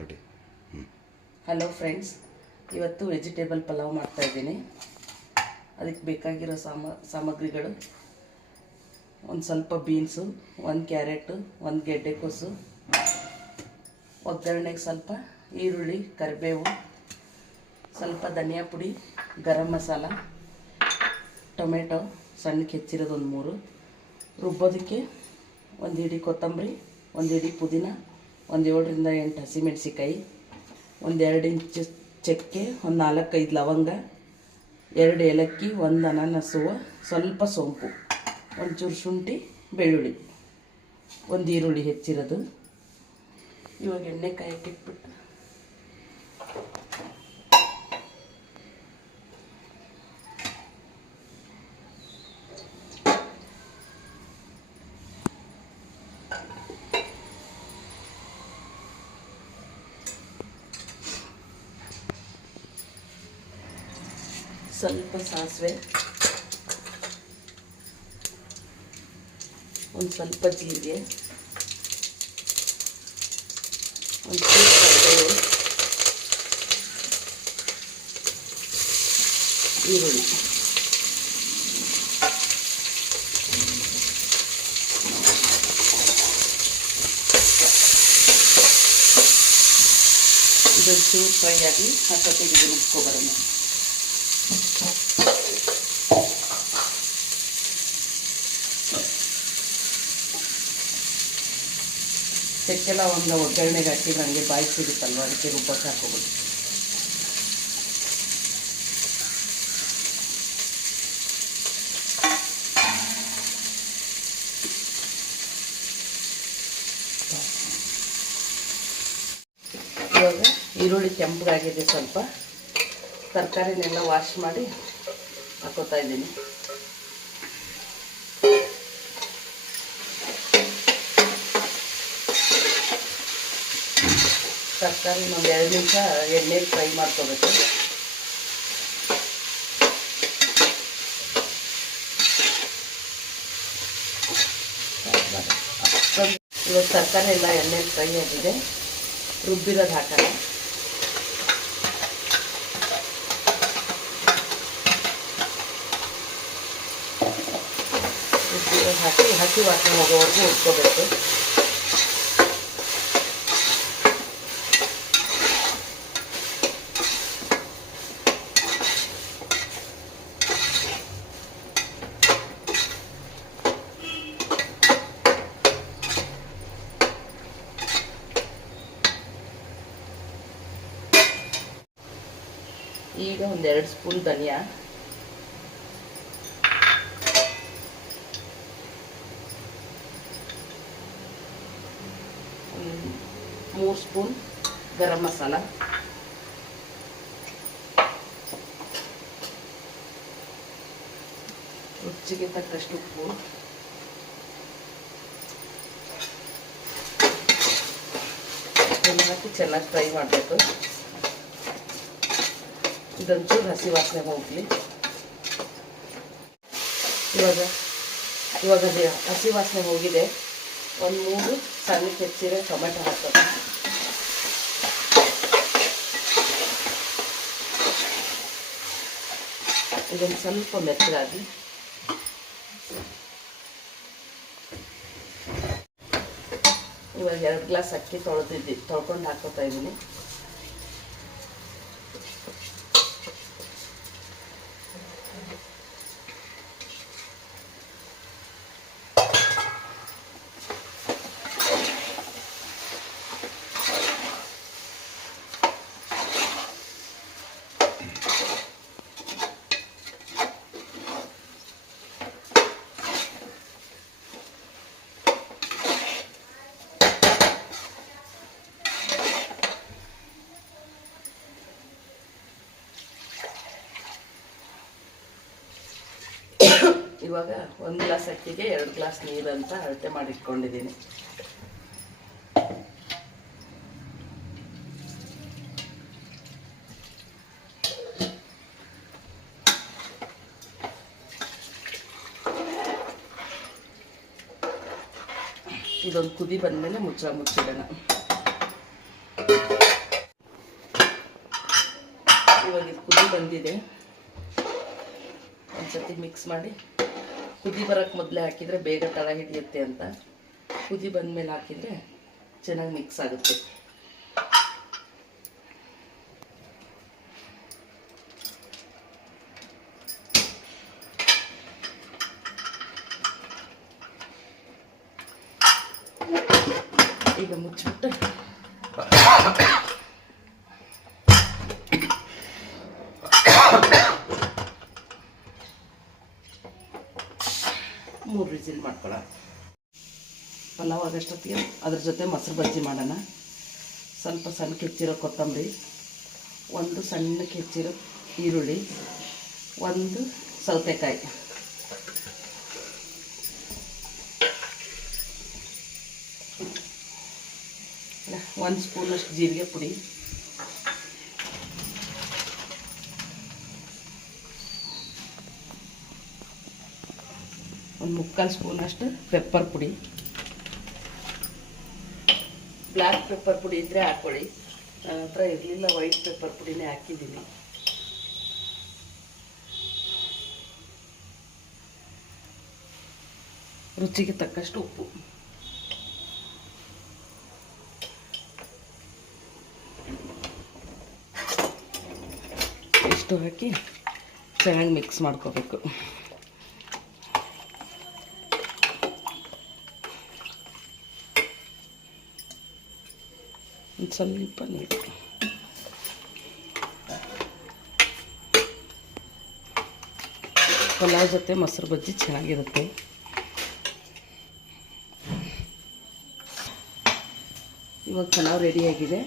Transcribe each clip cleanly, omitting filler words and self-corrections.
Ready. Hello friends, ಇವತ್ತು vegetable pulao ಮಾಡ್ತಾಯಿದ್ದೀನಿ. ಅದಕ್ಕೆ ಬೇಕಾಗಿರೋ ಸಾಮಗ್ರಿಗಳು: ಒಂದು ಸ್ವಲ್ಪ ಬೀನ್ಸು, ಒಂದು ಕ್ಯಾರೆಟು, ಒಂದು ಗೆಡ್ಡೆಕೋಸು, ಒಗ್ಗರಣೆಗೆ ಸ್ವಲ್ಪ ಈರುಳ್ಳಿ, ಕರಿಬೇವು, ಸ್ವಲ್ಪ ಧನಿಯಾ ಪುಡಿ, ಗರಂ ಮಸಾಲ, ಟೊಮೆಟೊ ಸಣ್ಣಕ್ಕೆ ಹೆಚ್ಚಿರೋದು ಒಂದು 3, ರುಬ್ಬೋದಕ್ಕೆ ಒಂದು ಹಿಡಿ ಕೊತ್ತಂಬರಿ, ಒಂದು ಹಿಡಿ ಪುದೀನ, ಒಂದು 7 ರಿಂದ 8 ಹಸಿಮೆಣಸಿಕಾಯಿ, ಒಂದು 2 ಇಂಚು ಚಕ್ಕೆ, ಒಂದು 4-5 ಲವಂಗ, 2 ಏಲಕ್ಕಿ, ಒಂದು ಅನಾನಸ್ ಹೂವು, ಸ್ವಲ್ಪ ಸೋಂಪು, ಒಂಚೂರು ಶುಂಠಿ, ಬೆಳ್ಳುಳ್ಳಿ, ಒಂದು ಈರುಳ್ಳಿ ಹೆಚ್ಚಿರೋದು. ಇವಾಗ ಎಣ್ಣೆ ಕಾಯಕ್ಕೆ ಇಟ್ಬಿಟ್ಟು ಸ್ವಲ್ಪ ಸಾಸಿವೆ, ಒಂದು ಸ್ವಲ್ಪ ಜೀರಿಗೆ, ಒಂದು ಕರಿಬೇವು, ಈರುಳ್ಳಿ, ಇದೊಂದು ಚೂರು ಫ್ರೈ ಆಗಿ ಹಸತಿಗೆ ರುಬ್ಕೊಬರೋಣ. ಚಕ್ಕೆ ಲವಂಗ ಒಗ್ಗರಣೆಗೆ ಹಾಕಿದ್ರೆ ಹಂಗೆ ಬಾಯಿ ಸಿಗುತ್ತಲ್ವ, ಅದಕ್ಕೆ ರುಬ್ಬಕ್ಕೆ ಹಾಕೋಬೋದು. ಇವಾಗ ಈರುಳ್ಳಿ ಕೆಂಪಗಾಗಿದೆ, ಸ್ವಲ್ಪ ತರಕಾರಿನೆಲ್ಲ ವಾಶ್ ಮಾಡಿ ಹಾಕೋತಾ ಇದ್ದೀನಿ. ತರಕಾರಿ ಒಂದು 2 ನಿಮಿಷ ಎಣ್ಣೆಗೆ ಫ್ರೈ ಮಾಡ್ಕೋಬೇಕು. ಇವಾಗ ತರಕಾರಿ ಎಲ್ಲ ಎಣ್ಣೆಗೆ ಫ್ರೈ ಆಗಿದೆ. ರುಬ್ಬಿರೋದು ಹಾಕೋಣ. ರುಬ್ಬಿರೋದು ಹಾಕಿ ಹಸಿ ವಾಸನೆ ಹೋಗೋವರೆಗೂ ಹುರ್ಕೋಬೇಕು. ಈಗ ಒಂದು 2 ಸ್ಪೂನ್ ಧನಿಯಾ, ಒಂದು 3 ಸ್ಪೂನ್ ಗರಂ ಮಸಾಲ, ರುಚಿಗೆ ತಕ್ಕಷ್ಟು ಉಪ್ಪು, ಹಾಕಿ ಚೆನ್ನಾಗಿ ಫ್ರೈ ಮಾಡಬೇಕು. ಇದೊಂಚೂರು ಹಸಿ ವಾಸನೆ ಹೋಗಲಿ. ಇವಾಗ ಹಸಿ ವಾಸನೆ ಹೋಗಿದೆ. ಒಂದು 3 ಸಣ್ಣಕ್ಕೆ ಹೆಚ್ಚಿರೋ ಟೊಮೆಟೊ ಹಾಕೋದು. ಇದೊಂದು ಸ್ವಲ್ಪ ಮೆತ್ತಗಾಗಿ ಇವಾಗ 2 ಗ್ಲಾಸ್ ಅಕ್ಕಿ ತೊಳ್ಕೊಂಡು ಹಾಕೋತಾ ಇದ್ದೀನಿ. ಇವಾಗ 1 ಗ್ಲಾಸ್ ಅಕ್ಕಿಗೆ 2 ಗ್ಲಾಸ್ ನೀರು ಅಂತ ಅಳತೆ ಮಾಡಿಟ್ಕೊಂಡಿದ್ದೀನಿ. ಇದೊಂದು ಕುದಿ ಬಂದಮೇಲೆ ಮುಚ್ಚಿಡೋಣ. ಇವಾಗ ಇದು ಕುದಿ ಬಂದಿದೆ. ಒಂದ್ಸತಿ ಮಿಕ್ಸ್ ಮಾಡಿ, ಕುದಿ ಬರೋಕ್ಕೆ ಮೊದಲೇ ಹಾಕಿದರೆ ಬೇಗ ತಳ ಹಿಡಿಯುತ್ತೆ ಅಂತ. ಕುದಿ ಬಂದಮೇಲೆ ಹಾಕಿದರೆ ಚೆನ್ನಾಗಿ ಮಿಕ್ಸ್ ಆಗುತ್ತೆ. ಈಗ ಮುಚ್ಚಿಬಿಟ್ಟು ಮೂರು ವಿಸಿಲ್ ಮಾಡ್ಕೊಳ್ಳ. ಪಲಾವ್ ಆಗೋಷ್ಟೊತ್ತಿಗೆ ಅದ್ರ ಜೊತೆ ಮೊಸರು ಬಜ್ಜಿ ಮಾಡೋಣ. ಸ್ವಲ್ಪ ಸಣ್ಣಕ್ಕೆ ಹೆಚ್ಚಿರೋ ಕೊತ್ತಂಬರಿ, ಒಂದು ಸಣ್ಣಕ್ಕೆ ಹೆಚ್ಚಿರೋ ಈರುಳ್ಳಿ, ಒಂದು ಸೌತೆಕಾಯಿ, ಒಂದು ಸ್ಪೂನಷ್ಟು ಜೀರಿಗೆ ಪುಡಿ, ಒಂದು 3/4 ಸ್ಪೂನಷ್ಟು ಪೆಪ್ಪರ್ ಪುಡಿ. ಬ್ಲ್ಯಾಕ್ ಪೆಪ್ಪರ್ ಪುಡಿ ಇದ್ದರೆ ಹಾಕ್ಕೊಳ್ಳಿ. ನನ್ನ ಹತ್ರ ಇರಲಿಲ್ಲ, ವೈಟ್ ಪೆಪ್ಪರ್ ಪುಡಿನೇ ಹಾಕಿದ್ದೀನಿ. ರುಚಿಗೆ ತಕ್ಕಷ್ಟು ಉಪ್ಪು. ಇಷ್ಟು ಹಾಕಿ ಚೆನ್ನಾಗಿ ಮಿಕ್ಸ್ ಮಾಡ್ಕೋಬೇಕು. ಒಂದು ಸ್ವಲ್ಪ ನೀರು. ಪಲಾವ್ ಜೊತೆ ಮೊಸರು ಬಜ್ಜಿ ಚೆನ್ನಾಗಿರುತ್ತೆ. ಇವಾಗ ಪಲಾವ್ ರೆಡಿಯಾಗಿದೆ.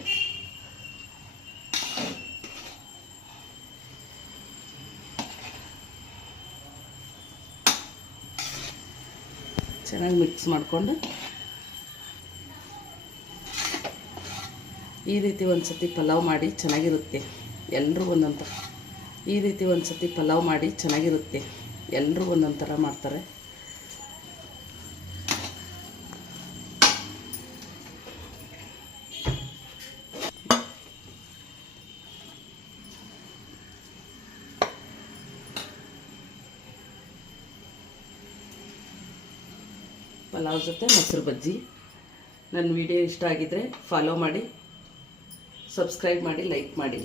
ಚೆನ್ನಾಗಿ ಮಿಕ್ಸ್ ಮಾಡಿಕೊಂಡು ಈ ರೀತಿ ಒಂದು ಸತಿ ಪಲಾವ್ ಮಾಡಿ ಚೆನ್ನಾಗಿರುತ್ತೆ. ಎಲ್ಲರೂ ಒಂದೊಂದು ಥರ ಈ ರೀತಿ ಒಂದು ಸತಿ ಪಲಾವ್ ಮಾಡಿ ಚೆನ್ನಾಗಿರುತ್ತೆ. ಎಲ್ಲರೂ ಒಂದೊಂದು ಥರ ಮಾಡ್ತಾರೆ. ಪಲಾವ್ ಜೊತೆ ಮೊಸರು ಬಜ್ಜಿ. ನನ್ನ ವಿಡಿಯೋ ಇಷ್ಟ ಆಗಿದ್ದರೆ ಫಾಲೋ ಮಾಡಿ, ಸಬ್ಸ್ಕ್ರೈಬ್ ಮಾಡಿ, ಲೈಕ್ ಮಾಡಿ.